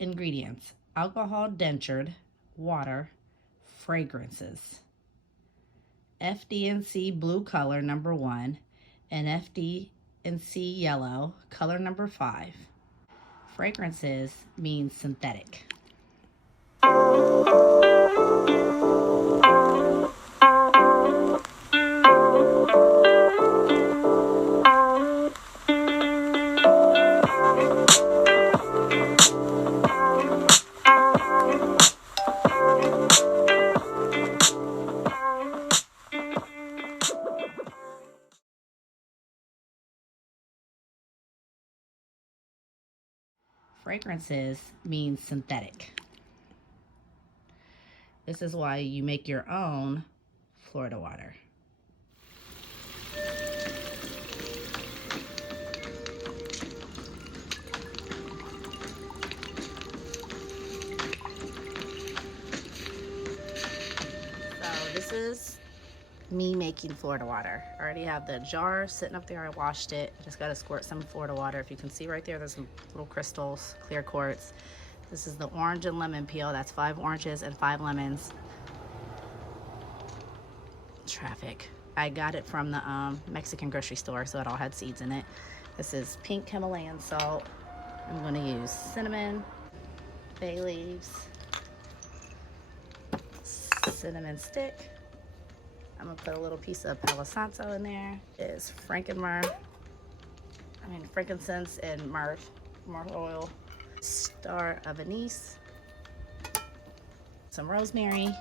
Ingredients: alcohol denatured, water, fragrances. FD&C blue color number 1 and FD&C yellow color number 5. Fragrances means synthetic. Fragrances means synthetic. This is why you make your own Florida water. So this is me making Florida water. I already have the jar sitting up there. I washed it. I just got to squirt some Florida water. If you can see right there, there's some little crystals, clear quartz. This is the orange and lemon peel. That's 5 oranges and 5 lemons. Traffic. I got it from the Mexican grocery store, so it all had seeds in it. This is pink Himalayan salt. I'm going to use cinnamon, bay leaves, cinnamon stick. I'm gonna put a little piece of Palo Santo in there. Is frankincense and myrrh oil. Star of anise. Some rosemary.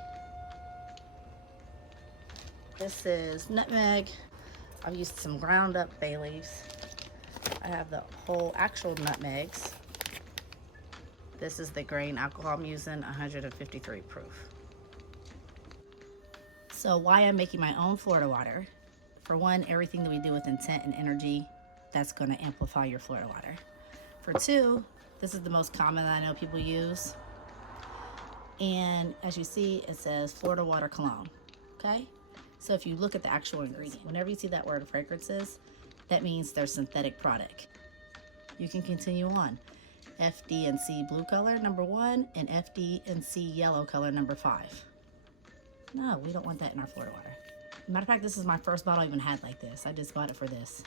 This is nutmeg. I've used some ground up bay leaves. I have the whole actual nutmegs. This is the grain alcohol I'm using, 153 proof. So why I'm making my own Florida water? For one, everything that we do with intent and energy, that's going to amplify your Florida water. For two, this is the most common that I know people use. And as you see, it says Florida water cologne, okay? So if you look at the actual ingredient, whenever you see that word fragrances, that means they're synthetic product. You can continue on. FD&C blue color number 1 and FD&C yellow color number 5. No, we don't want that in our Florida water. Matter of fact, this is my first bottle I even had like this. I just bought it for this.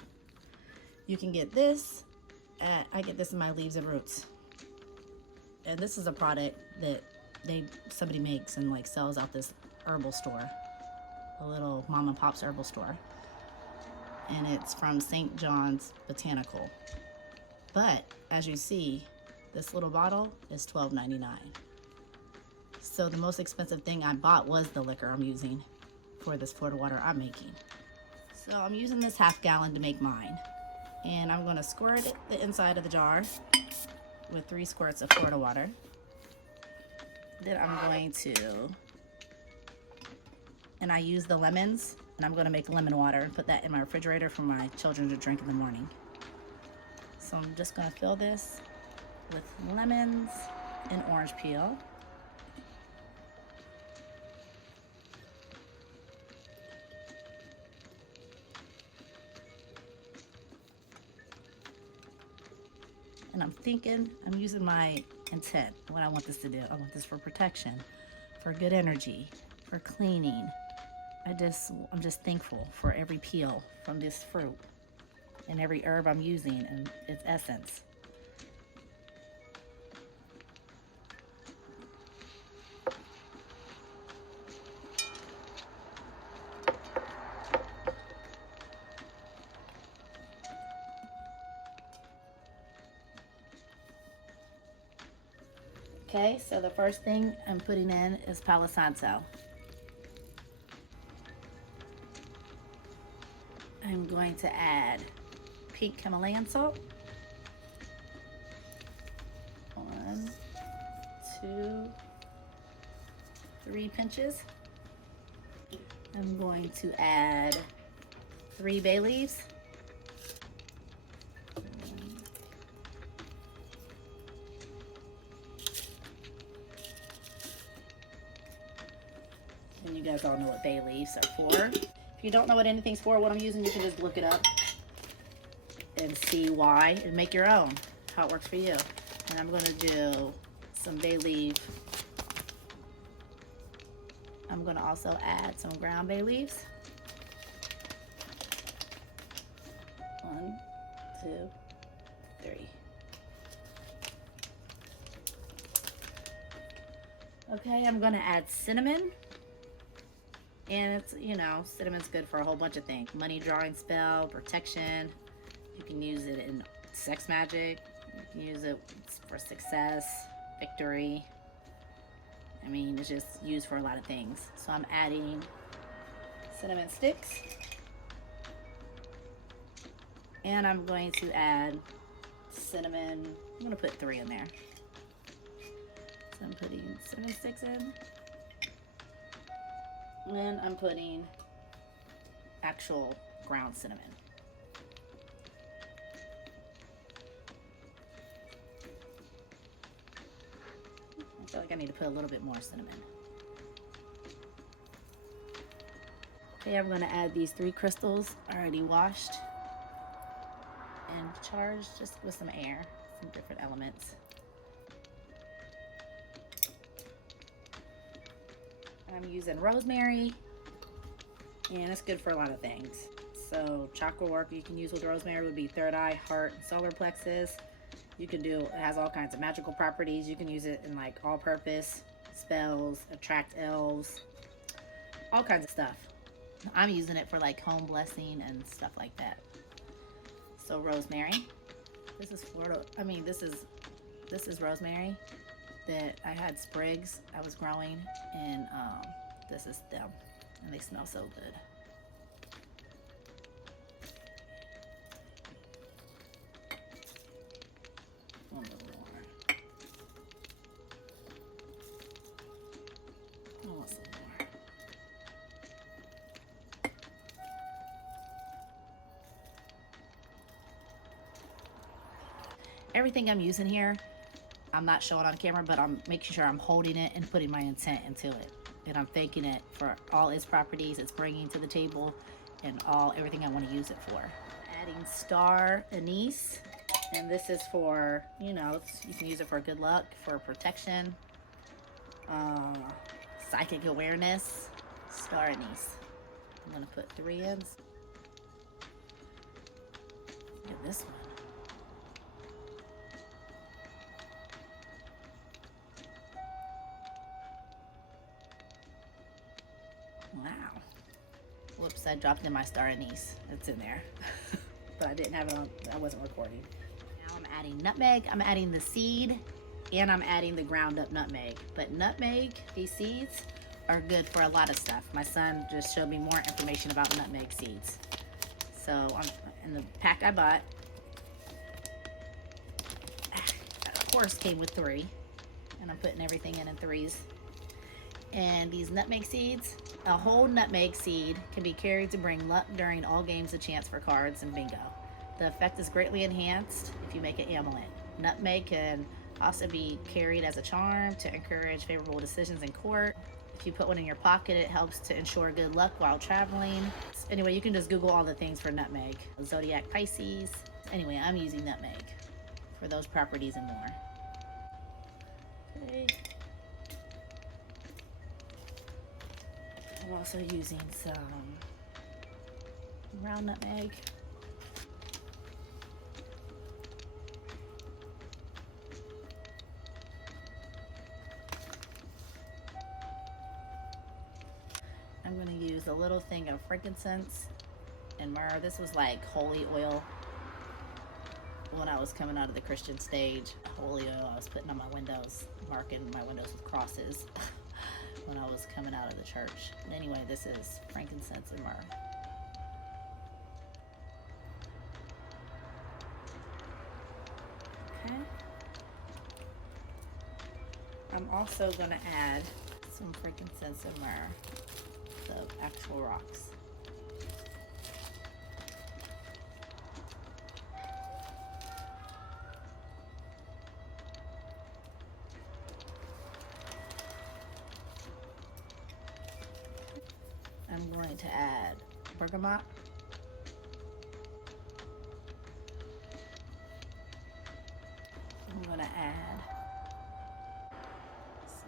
You can get this I get this in my Leaves and Roots. And this is a product that somebody makes and like sells out this herbal store. A little mom and pop's herbal store. And it's from St. John's Botanical. But as you see, this little bottle is $12.99. So the most expensive thing I bought was the liquor I'm using for this Florida water I'm making. So I'm using this ½ gallon to make mine. And I'm gonna squirt it the inside of the jar with 3 squirts of Florida water. Then I'm going to, and I use the lemons, and I'm gonna make lemon water and put that in my refrigerator for my children to drink in the morning. So I'm just gonna fill this with lemons and orange peel. And I'm using my intent, what I want this to do. I want this for protection, for good energy, for cleaning. I'm just thankful for every peel from this fruit and every herb I'm using and its essence. Okay, so the first thing I'm putting in is Palo Santo. I'm going to add pink Himalayan salt. 1, 2, 3 pinches. I'm going to add 3 bay leaves. And you guys all know what bay leaves are for. If you don't know what anything's for, what I'm using, you can just look it up and see why and make your own, how it works for you. And I'm going to do some bay leaf. I'm gonna also add some ground bay leaves. 1, 2, 3. Okay, I'm gonna add cinnamon. And it's, you know, cinnamon's good for a whole bunch of things. Money drawing spell, protection. You can use it in sex magic. You can use it for success, victory. I mean, it's just used for a lot of things. So I'm adding cinnamon sticks. And I'm going to add cinnamon. I'm gonna put 3 in there. So I'm putting cinnamon sticks in. And I'm putting actual ground cinnamon. I feel like I need to put a little bit more cinnamon. Okay, I'm gonna add these 3 crystals already washed and charged, just with some air, some different elements. I'm using rosemary, and it's good for a lot of things. So chakra work you can use with rosemary would be third eye, heart, and solar plexus. You can do, it has all kinds of magical properties. You can use it in like all-purpose spells, attract elves, all kinds of stuff. I'm using it for like home blessing and stuff like that. So rosemary. This is Florida. I mean, this is rosemary that I had sprigs I was growing, and this is them, and they smell so good. One little more. I want some more. Everything I'm using here, I'm not showing on camera, but I'm making sure I'm holding it and putting my intent into it. And I'm thanking it for all its properties it's bringing to the table and everything I want to use it for. Adding star anise, and this is for, you know, you can use it for good luck, for protection, psychic awareness. Star anise. I'm gonna put 3 in. Look at this one. Wow. Whoops, I dropped in my star anise. It's in there. But I didn't have it on, I wasn't recording. Now I'm adding nutmeg. I'm adding the seed, and I'm adding the ground up nutmeg. But nutmeg, these seeds, are good for a lot of stuff. My son just showed me more information about nutmeg seeds. So in the pack I bought, of course, came with 3. And I'm putting everything in 3s. And these nutmeg seeds, a whole nutmeg seed can be carried to bring luck during all games of chance for cards and bingo. The effect is greatly enhanced if you make an amulet. Nutmeg can also be carried as a charm to encourage favorable decisions in court. If you put one in your pocket, it helps to ensure good luck while traveling. Anyway, you can just Google all the things for nutmeg. Zodiac Pisces. Anyway, I'm using nutmeg for those properties and more. Okay. I'm also using some ground nutmeg. I'm going to use a little thing of frankincense and myrrh. This was like holy oil when I was coming out of the Christian stage. Holy oil I was putting on my windows, marking my windows with crosses. When I was coming out of the church. But anyway, this is frankincense and myrrh. Okay. I'm also going to add some frankincense and myrrh, the actual rocks. I'm going to add bergamot. I'm going to add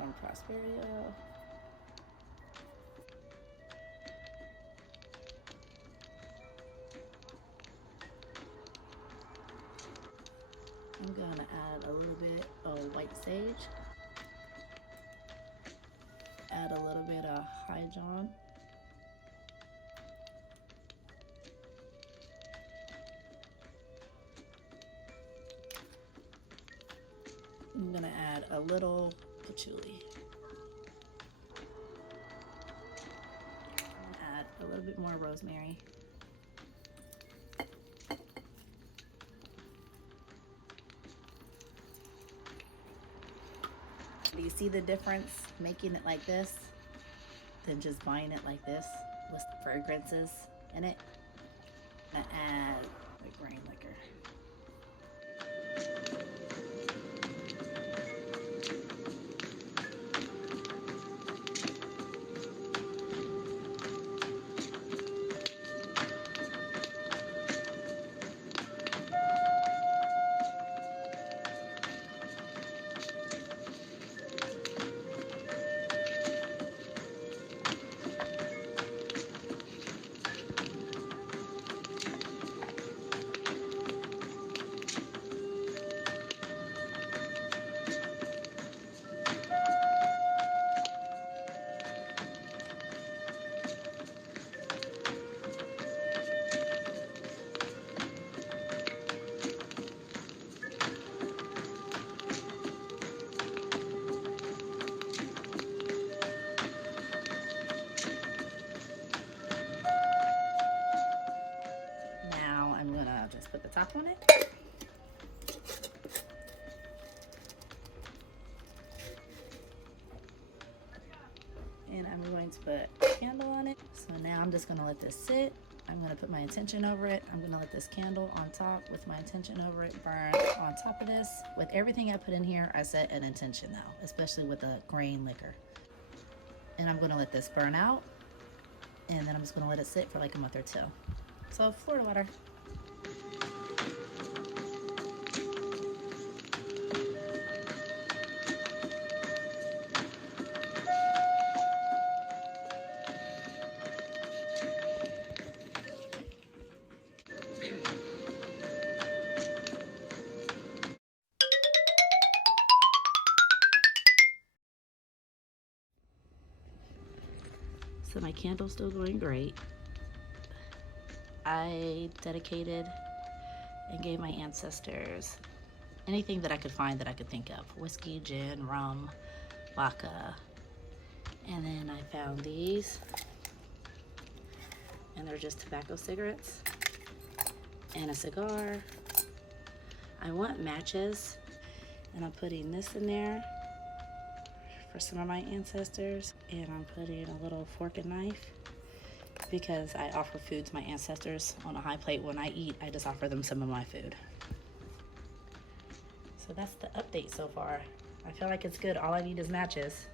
from Prosperia. I'm gonna add a little bit of white sage. Add a little bit of High John. I'm gonna add a little patchouli. Add a little bit more rosemary. Do you see the difference making it like this than just buying it like this with fragrances in it? I'm gonna add the grain liquor. Just put the top on it. And I'm going to put a candle on it. So now I'm just gonna let this sit. I'm gonna put my intention over it. I'm gonna let this candle on top with my intention over it burn on top of this. With everything I put in here, I set an intention now, especially with the grain liquor. And I'm gonna let this burn out. And then I'm just gonna let it sit for like a month or two. So Florida water. So my candle's still going great. I dedicated and gave my ancestors anything that I could find that I could think of. Whiskey, gin, rum, vodka. And then I found these. And they're just tobacco cigarettes and a cigar. I want matches. And I'm putting this in there for some of my ancestors, and I'm putting a little fork and knife because I offer food to my ancestors on a high plate. When I eat, I just offer them some of my food. So that's the update so far. I feel like it's good. All I need is matches.